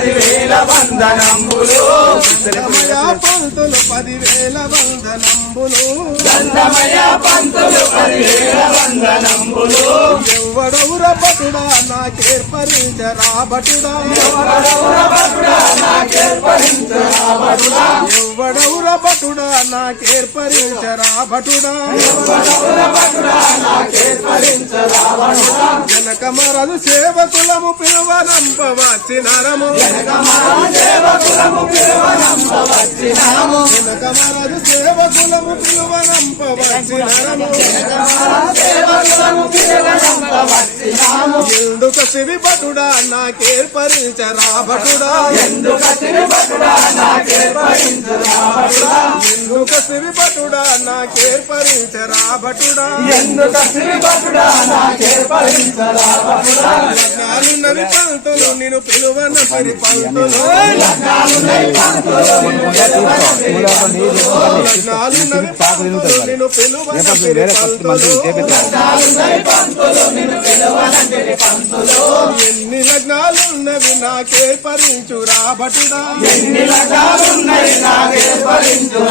వందనంబులు. సమయ పంతులు పదివేల వందనంబులు. దండమయ పంతులు పదివేల వందనంబులు. ఎవడవుర పటుడా నాకేర్పరించరా భటుడా? ఎవరవుర భటుడా? పటుడా నాకేర్పరించరా భటుడా? ఎవరవుర భటుడా నాకేర్పరించు రాబడుడా జనక మరదు సేవకులము పిలువనంపవచ్చి నరము జగమరం సేవకులము సేవకులము పిలువనంపవచ్చి నరము ఎందుక శివి భటుడా నాకేర్పరించరా భటుడా ఎందుక తిరుపతుడా నాకేర్పరించు రాబడుడా ఎందుక శివి భటుడా నాకేర్పరించరా భటుడా ఎందుక తిరుపతుడా నాకేర్పరించు రాబడుడా లగ్నాలున్నవి పంతులు నేను పిలువన పరి పంతులు లగ్నాలున్నవి ఎన్ని లగ్నాలున్నవి నాకే పరించు ఎన్ని ఎన్ని లగ్నాలున్నవి నాకే పరించు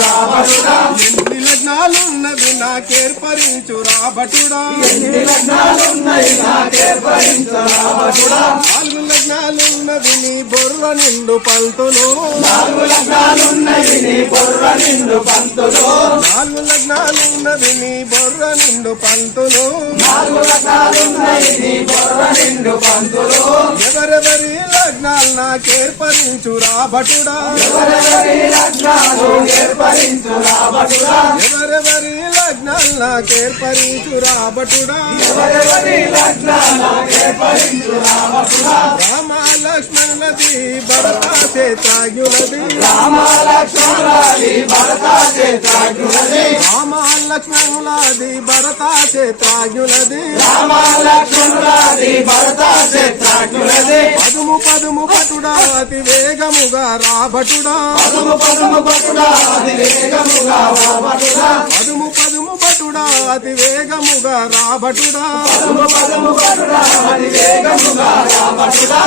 ఎన్ని లగ్నాలున్నై నాకేర్పరించు రాబడుడా నాలుగు లగ్నాలున్నవి నీ బొర్ర నిండు పంతులు. నాలుగు లగ్నాలున్నవి నీ బుర్ర నిండు పంతులు. నాలుగు లగ్నాలున్నవి నీ బొర్ర నిండు పంతులు. నాలుగు లగ్నాలున్నవి నీ బుర్ర నిండు పంతులు. లగ్నాలు నాకేర్పరించురా రాబటుడా? ఎవరెవరి లగ్నాలు ఏర్పరించు రాబటుడా? రామ లక్ష్మణులది భరత క్షేత్రాజ్ఞులది రామ లక్ష్మణాది భరత చేతాగ్యులది రామ లక్ష్మణులది అతి వేగముగా రాభటుడా పదుము పదుము పట్టుడా అది వేగముగా వాబడుడా పదుము పదుము అతి వేగముగా రాభటుడా పదుము పదుము అది వేగముగా వాబడుడా